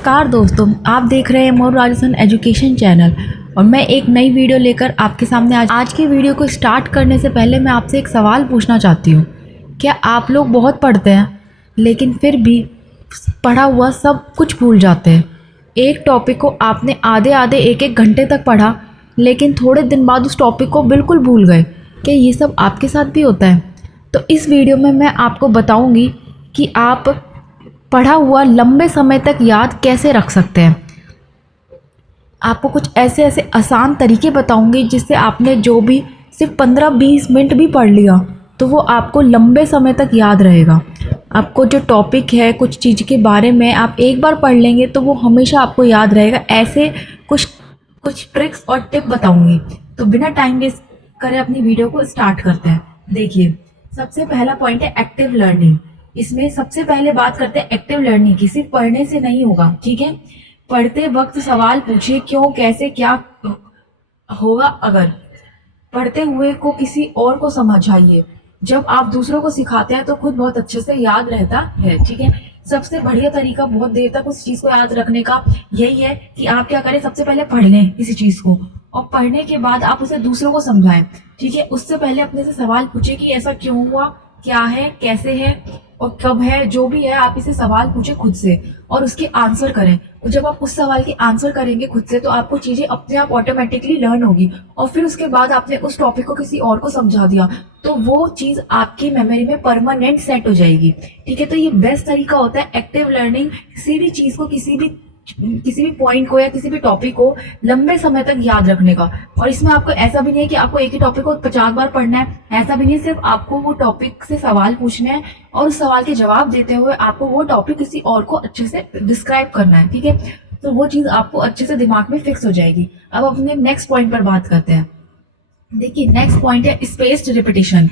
नमस्कार दोस्तों, आप देख रहे हैं मोर राजस्थान एजुकेशन चैनल और मैं एक नई वीडियो लेकर आपके सामने आज की वीडियो को स्टार्ट करने से पहले मैं आपसे एक सवाल पूछना चाहती हूँ। क्या आप लोग बहुत पढ़ते हैं लेकिन फिर भी पढ़ा हुआ सब कुछ भूल जाते हैं? एक टॉपिक को आपने आधे आधे एक एक घंटे तक पढ़ा लेकिन थोड़े दिन बाद उस टॉपिक को बिल्कुल भूल गए। क्या ये सब आपके साथ भी होता है? तो इस वीडियो में मैं आपको बताऊंगी कि आप पढ़ा हुआ लंबे समय तक याद कैसे रख सकते हैं। आपको कुछ ऐसे ऐसे आसान तरीके बताऊंगी जिससे आपने जो भी सिर्फ 15-20 मिनट भी पढ़ लिया तो वो आपको लंबे समय तक याद रहेगा। आपको जो टॉपिक है कुछ चीज़ के बारे में आप एक बार पढ़ लेंगे तो वो हमेशा आपको याद रहेगा। ऐसे कुछ ट्रिक्स और टिप बताऊंगी। तो बिना टाइम वेस्ट करे अपनी वीडियो को स्टार्ट करते हैं। देखिए, सबसे पहला पॉइंट है एक्टिव लर्निंग। इसमें सबसे पहले बात करते हैं एक्टिव लर्निंग की। सिर्फ पढ़ने से नहीं होगा, ठीक है। पढ़ते वक्त सवाल पूछिए, क्यों, कैसे, क्या होगा अगर। पढ़ते हुए को किसी और को समझाइए। जब आप दूसरों को सिखाते हैं तो खुद बहुत अच्छे से याद रहता है, ठीक है। सबसे बढ़िया तरीका बहुत देर तक उस चीज को याद रखने का यही है कि आप क्या करें, सबसे पहले पढ़ लें किसी चीज को और पढ़ने के बाद आप उसे दूसरों को समझाएं, ठीक है। उससे पहले अपने से सवाल पूछे कि ऐसा क्यों हुआ, क्या है, कैसे है और कब है। जो भी है आप इसे सवाल पूछे खुद से और उसके आंसर करें। और जब आप उस सवाल के आंसर करेंगे खुद से तो आपको चीजें अपने आप ऑटोमेटिकली लर्न होगी और फिर उसके बाद आपने उस टॉपिक को किसी और को समझा दिया तो वो चीज आपकी मेमोरी में परमानेंट सेट हो जाएगी, ठीक है। तो ये बेस्ट तरीका होता है एक्टिव लर्निंग। किसी भी चीज को, किसी भी पॉइंट को या किसी भी टॉपिक को लंबे समय तक याद रखने का। और इसमें आपको ऐसा भी नहीं है कि आपको एक ही टॉपिक को 50 बार पढ़ना है, ऐसा भी नहीं है। सिर्फ आपको वो टॉपिक से सवाल पूछने हैं और उस सवाल के जवाब देते हुए आपको वो टॉपिक किसी और को अच्छे से डिस्क्राइब करना है, ठीक है। तो वो चीज आपको अच्छे से दिमाग में फिक्स हो जाएगी। अब अपने नेक्स्ट पॉइंट पर बात करते हैं। देखिए, नेक्स्ट पॉइंट है स्पेस्ड रिपीटेशन।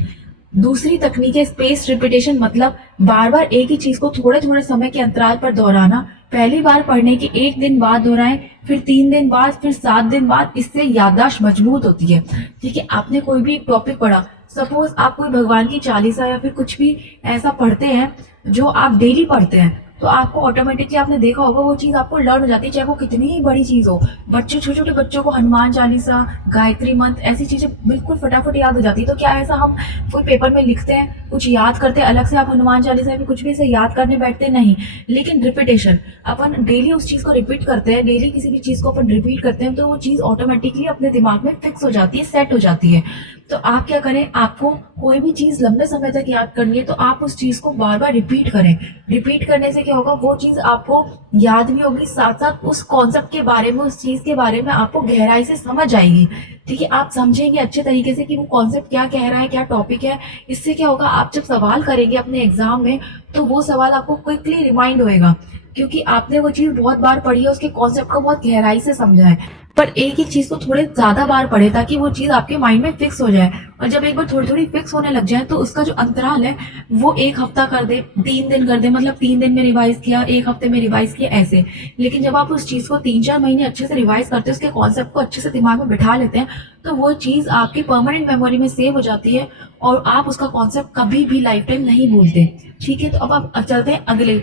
दूसरी तकनीक है स्पेस रिपीटेशन, मतलब बार बार एक ही चीज को थोड़े थोड़े समय के अंतराल पर दोहराना। पहली बार पढ़ने के 1 दिन बाद दोहराएं, फिर 3 दिन बाद, फिर 7 दिन बाद। इससे याददाश्त मजबूत होती है, ठीक है। आपने कोई भी टॉपिक पढ़ा, सपोज आप कोई भगवान की चालीसा या फिर कुछ भी ऐसा पढ़ते हैं जो आप डेली पढ़ते हैं तो आपको ऑटोमेटिकली, आपने देखा होगा, वो चीज आपको लर्न हो जाती है, चाहे वो कितनी ही बड़ी चीज हो। बच्चे, छोटे छोटे बच्चों को हनुमान चालीसा, गायत्री मंत्र, ऐसी चीजें बिल्कुल फटाफट याद हो जाती है। तो क्या ऐसा हम कोई पेपर में लिखते हैं, कुछ याद करते हैं अलग से, आप हनुमान चालीसा भी कुछ भी ऐसे याद करने बैठते नहीं। लेकिन रिपीटेशन, अपन डेली उस चीज को रिपीट करते हैं, डेली किसी भी चीज को अपन रिपीट करते हैं तो वो चीज ऑटोमेटिकली अपने दिमाग में फिक्स हो जाती है, सेट हो जाती है। तो आप क्या करें, आपको कोई भी चीज लंबे समय तक याद करनी है तो आप उस चीज को बार बार रिपीट करें। रिपीट करने से क्या होगा, वो चीज आपको याद भी होगी, साथ साथ उस कॉन्सेप्ट के बारे में, उस चीज के बारे में आपको गहराई से समझ आएगी, ठीक है। आप समझेंगे अच्छे तरीके से कि वो कॉन्सेप्ट क्या कह रहा है, क्या टॉपिक है। इससे क्या होगा, आप जब सवाल करेंगे अपने एग्जाम में तो वो सवाल आपको क्विकली रिमाइंड होएगा क्योंकि आपने वो चीज बहुत बार पढ़ी है, उसके कॉन्सेप्ट को बहुत गहराई से समझा है। पर एक ही चीज को थोड़े ज्यादा बार पढ़े ताकि वो चीज आपके माइंड में फिक्स हो जाए। और जब एक बार थोड़ी थोड़ी फिक्स होने लग जाए तो उसका जो अंतराल है वो 1 हफ्ता कर दे, 3 दिन कर दे, मतलब 3 दिन में रिवाइज किया, 1 हफ्ते में रिवाइज किया, ऐसे। लेकिन जब आप उस चीज को 3-4 महीने अच्छे से रिवाइज करते हैं, उसके कॉन्सेप्ट को अच्छे से दिमाग में बिठा लेते हैं तो वो चीज आपकी परमानेंट मेमोरी में सेव हो जाती है और आप उसका कॉन्सेप्ट कभी भी लाइफ टाइम नहीं भूलते, ठीक है। तो अब आप चलते हैं अगले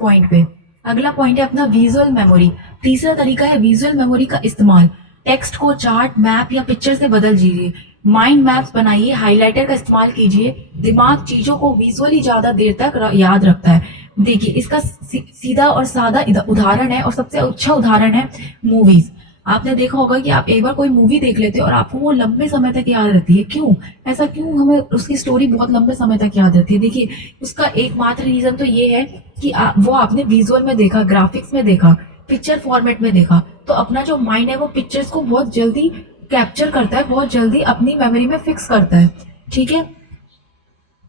पॉइंट पे। अगला पॉइंट है अपना विजुअल मेमोरी। तीसरा तरीका है विजुअल मेमोरी का इस्तेमाल। टेक्स्ट को चार्ट, मैप या पिक्चर से बदल दीजिए। माइंड मैप्स बनाइए, हाइलाइटर का इस्तेमाल कीजिए। दिमाग चीजों को विजुअली ज्यादा देर तक याद रखता है। देखिए, इसका सीधा और सादा उदाहरण है और सबसे अच्छा उदाहरण है मूवीज। आपने देखा होगा कि आप एक बार कोई मूवी देख लेते हो और आपको वो लंबे समय तक याद रहती है। क्यों ऐसा, क्यों हमें उसकी स्टोरी बहुत लंबे समय तक याद रहती है? देखिए, उसका एकमात्र रीजन तो ये है कि वो आपने विजुअल में देखा, ग्राफिक्स में देखा, पिक्चर फॉर्मेट में देखा। तो अपना जो माइंड है वो पिक्चर्स को बहुत जल्दी कैप्चर करता है, बहुत जल्दी अपनी मेमोरी में फिक्स करता है, ठीक है।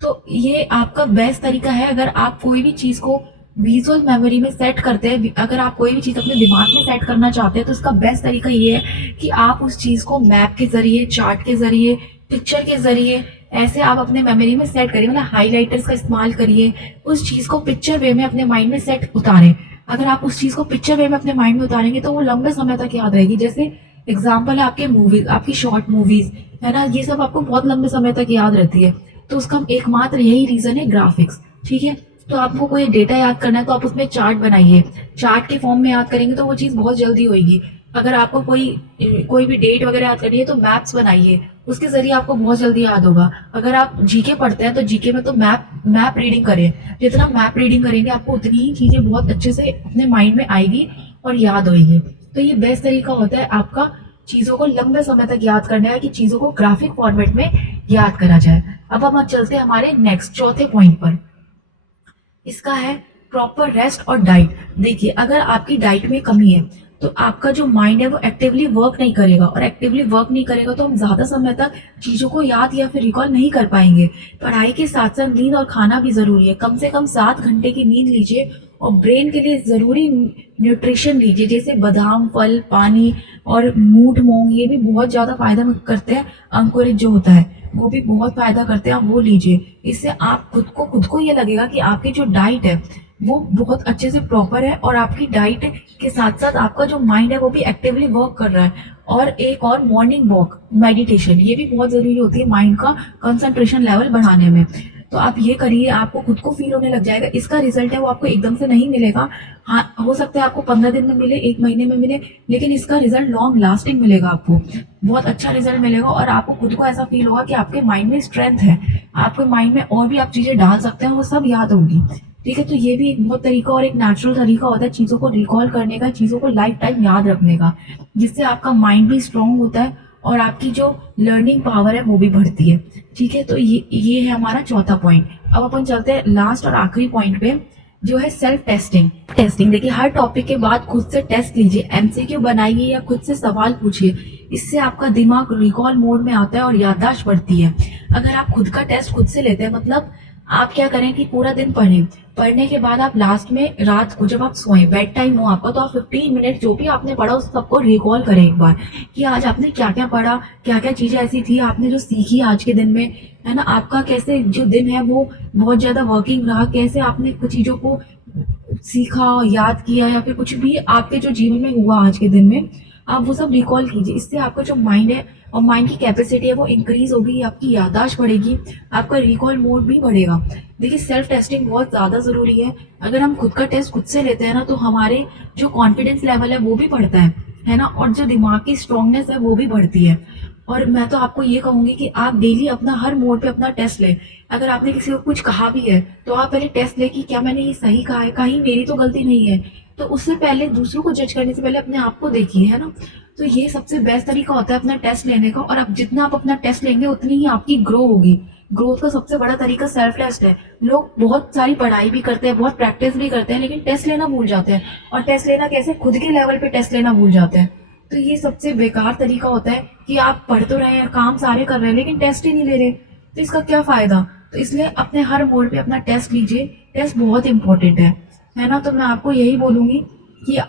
तो ये आपका बेस्ट तरीका है अगर आप कोई भी चीज को विजुअल मेमोरी में सेट करते हैं। अगर आप कोई भी चीज अपने दिमाग में सेट करना चाहते हैं तो उसका बेस्ट तरीका ये है कि आप उस चीज को मैप के जरिए, चार्ट के जरिए, पिक्चर के जरिए ऐसे आप अपने मेमोरी में सेट करिए, मतलब हाइलाइटर्स का इस्तेमाल करिए। उस चीज को पिक्चर वे में अपने माइंड में सेट उतारें। अगर आप उस चीज को पिक्चर वे में अपने माइंड में उतारेंगे तो वो लंबे समय तक याद रहेगी। जैसे एग्जाम्पल है आपके मूवीज, आपकी शॉर्ट मूवीज है ना, ये सब आपको बहुत लंबे समय तक याद रहती है। तो उसका एकमात्र यही रीजन है ग्राफिक्स, ठीक है। तो आपको कोई डेटा याद करना है तो आप उसमें चार्ट बनाइए। चार्ट के फॉर्म में याद करेंगे तो वो चीज़ बहुत जल्दी होएगी। अगर आपको कोई भी डेट वगैरह याद करनी है तो मैप्स बनाइए, उसके ज़रिए आपको बहुत जल्दी याद होगा। अगर आप जीके पढ़ते हैं तो जीके में तो मैप रीडिंग करें। जितना मैप रीडिंग करेंगे आपको उतनी ही चीज़ें बहुत अच्छे से अपने माइंड में आएगी और याद होएगी। तो ये बेस्ट तरीका होता है आपका चीज़ों को लंबे समय तक याद करने का, कि चीज़ों को ग्राफिक फॉर्मेट में याद करा जाए। अब हम चलते हैं हमारे नेक्स्ट चौथे पॉइंट पर। इसका है प्रॉपर रेस्ट और डाइट। देखिए, अगर आपकी डाइट में कमी है तो आपका जो माइंड है वो एक्टिवली वर्क नहीं करेगा, और एक्टिवली वर्क नहीं करेगा तो हम ज़्यादा समय तक चीज़ों को याद या फिर रिकॉल नहीं कर पाएंगे। पढ़ाई के साथ साथ नींद और खाना भी ज़रूरी है। कम से कम 7 घंटे की नींद लीजिए, और ब्रेन के लिए ज़रूरी न्यूट्रिशन लीजिए, जैसे बादाम, फल, पानी और मूट, मूंग, ये भी बहुत ज़्यादा फायदा करते हैं। अंकुरित जो होता है वो भी बहुत फायदा करते हैं, आप वो लीजिए। इससे आप खुद को ये लगेगा कि आपकी जो डाइट है वो बहुत अच्छे से प्रॉपर है, और आपकी डाइट के साथ साथ आपका जो माइंड है वो भी एक्टिवली वर्क कर रहा है। और एक और मॉर्निंग वॉक, मेडिटेशन, ये भी बहुत ज़रूरी होती है माइंड का कंसंट्रेशन लेवल बढ़ाने में। तो आप ये करिए, आपको खुद को फील होने लग जाएगा। इसका रिजल्ट है वो आपको एकदम से नहीं मिलेगा। हाँ, हो सकता है आपको 15 दिन में मिले, 1 महीने में मिले, लेकिन इसका रिजल्ट लॉन्ग लास्टिंग मिलेगा। आपको बहुत अच्छा रिजल्ट मिलेगा, और आपको खुद को ऐसा फील होगा कि आपके माइंड में स्ट्रेंथ है, आपके माइंड में और भी आप चीज़ें डाल सकते हैं, वो सब याद होगी। ठीक है, तो ये भी एक बहुत तरीका और एक नेचुरल तरीका होता है चीज़ों को रिकॉल करने का, चीज़ों को लाइफ टाइम याद रखने का, जिससे आपका माइंड भी स्ट्रांग होता है और आपकी जो लर्निंग पावर है वो भी बढ़ती है। ठीक है, तो ये है हमारा चौथा पॉइंट। अब अपन चलते हैं लास्ट और आखिरी पॉइंट पे, जो है सेल्फ टेस्टिंग। देखिए, हर टॉपिक के बाद खुद से टेस्ट लीजिए, एमसीक्यू बनाइए या खुद से सवाल पूछिए। इससे आपका दिमाग रिकॉल मोड में आता है और याददाश्त बढ़ती है। अगर आप खुद का टेस्ट खुद से लेते हैं, मतलब आप क्या करें कि पूरा दिन पढ़ें, पढ़ने के बाद आप लास्ट में रात को जब आप सोएं, बेड टाइम हो आपका, तो आप 15 मिनट जो भी आपने पढ़ा उस सबको रिकॉल करें एक बार, कि आज आपने क्या क्या पढ़ा, क्या क्या चीजें ऐसी थी आपने जो सीखी आज के दिन में, है ना। आपका कैसे जो दिन है वो बहुत ज्यादा वर्किंग रहा, कैसे आपने कुछ चीजों को सीखा, याद किया, या फिर कुछ भी आपके जो जीवन में हुआ आज के दिन में, आप वो सब रिकॉल कीजिए। इससे आपका जो माइंड है और माइंड की कैपेसिटी है वो इंक्रीज होगी, आपकी याददाश्त बढ़ेगी, आपका रिकॉल मोड भी बढ़ेगा। देखिए, सेल्फ टेस्टिंग बहुत ज़्यादा ज़रूरी है। अगर हम खुद का टेस्ट खुद से लेते हैं ना, तो हमारे जो कॉन्फिडेंस लेवल है वो भी बढ़ता है ना, और जो दिमाग की स्ट्रांगनेस है वो भी बढ़ती है। और मैं तो आपको ये कहूंगी कि आप डेली अपना हर मोड पे अपना टेस्ट लें। अगर आपने किसी को कुछ कहा भी है तो आप पहले टेस्ट लें कि क्या मैंने ये सही कहा है, कहीं मेरी तो गलती नहीं है। तो उससे पहले दूसरों को जज करने से पहले अपने आप को देखिए, है ना। तो ये सबसे बेस्ट तरीका होता है अपना टेस्ट लेने का, और अब जितना आप अपना टेस्ट लेंगे उतनी ही आपकी ग्रो होगी। ग्रोथ का सबसे बड़ा तरीका सेल्फ टेस्ट है। लोग बहुत सारी पढ़ाई भी करते हैं, बहुत प्रैक्टिस भी करते हैं, लेकिन टेस्ट लेना भूल जाते हैं। और टेस्ट लेना कैसे, खुद के लेवल पे टेस्ट लेना भूल जाते हैं। तो ये सबसे बेकार तरीका होता है कि आप पढ़ तो रहे हैं, काम सारे कर रहे हैं, लेकिन टेस्ट ही नहीं ले रहे, तो इसका क्या फायदा। तो इसलिए अपने हर मोड पे अपना टेस्ट लीजिए। टेस्ट बहुत इंपॉर्टेंट है ना। तो मैं आपको यही बोलूंगी कि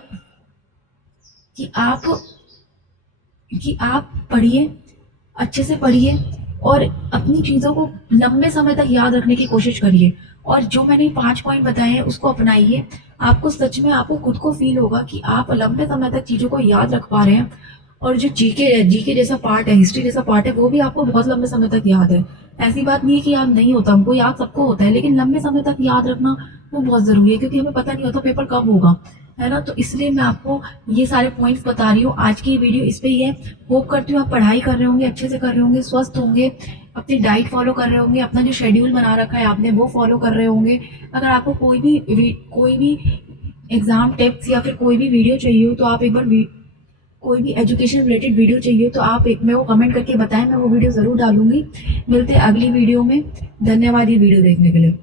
कि आप पढ़िए, अच्छे से पढ़िए, और अपनी चीज़ों को लंबे समय तक याद रखने की कोशिश करिए। और जो मैंने 5 पॉइंट बताए हैं उसको अपनाइए। आपको सच में, आपको खुद को फील होगा कि आप लंबे समय तक चीज़ों को याद रख पा रहे हैं। और जो जीके जैसा पार्ट है, हिस्ट्री जैसा पार्ट है, वो भी आपको बहुत लंबे समय तक याद है। ऐसी बात नहीं है कि याद नहीं होता, हमको याद सबको होता है, लेकिन लंबे समय तक याद रखना वो बहुत ज़रूरी है, क्योंकि हमें पता नहीं होता पेपर कब होगा, है ना। तो इसलिए मैं आपको ये सारे पॉइंट्स बता रही हूँ। आज की वीडियो इस पे ही है। होप करती हूँ आप पढ़ाई कर रहे होंगे, अच्छे से कर रहे होंगे, स्वस्थ होंगे, अपनी डाइट फॉलो कर रहे होंगे, अपना जो शेड्यूल बना रखा है आपने वो फॉलो कर रहे होंगे। अगर आपको कोई भी एग्जाम टिप्स या फिर कोई भी वीडियो चाहिए हो तो आप एक बार कोई भी एजुकेशन रिलेटेड वीडियो चाहिए तो आप एक मेरे को कमेंट करके बताएं, मैं वो वीडियो ज़रूर डालूंगी। मिलते हैं अगली वीडियो में। धन्यवाद ये वीडियो देखने के लिए।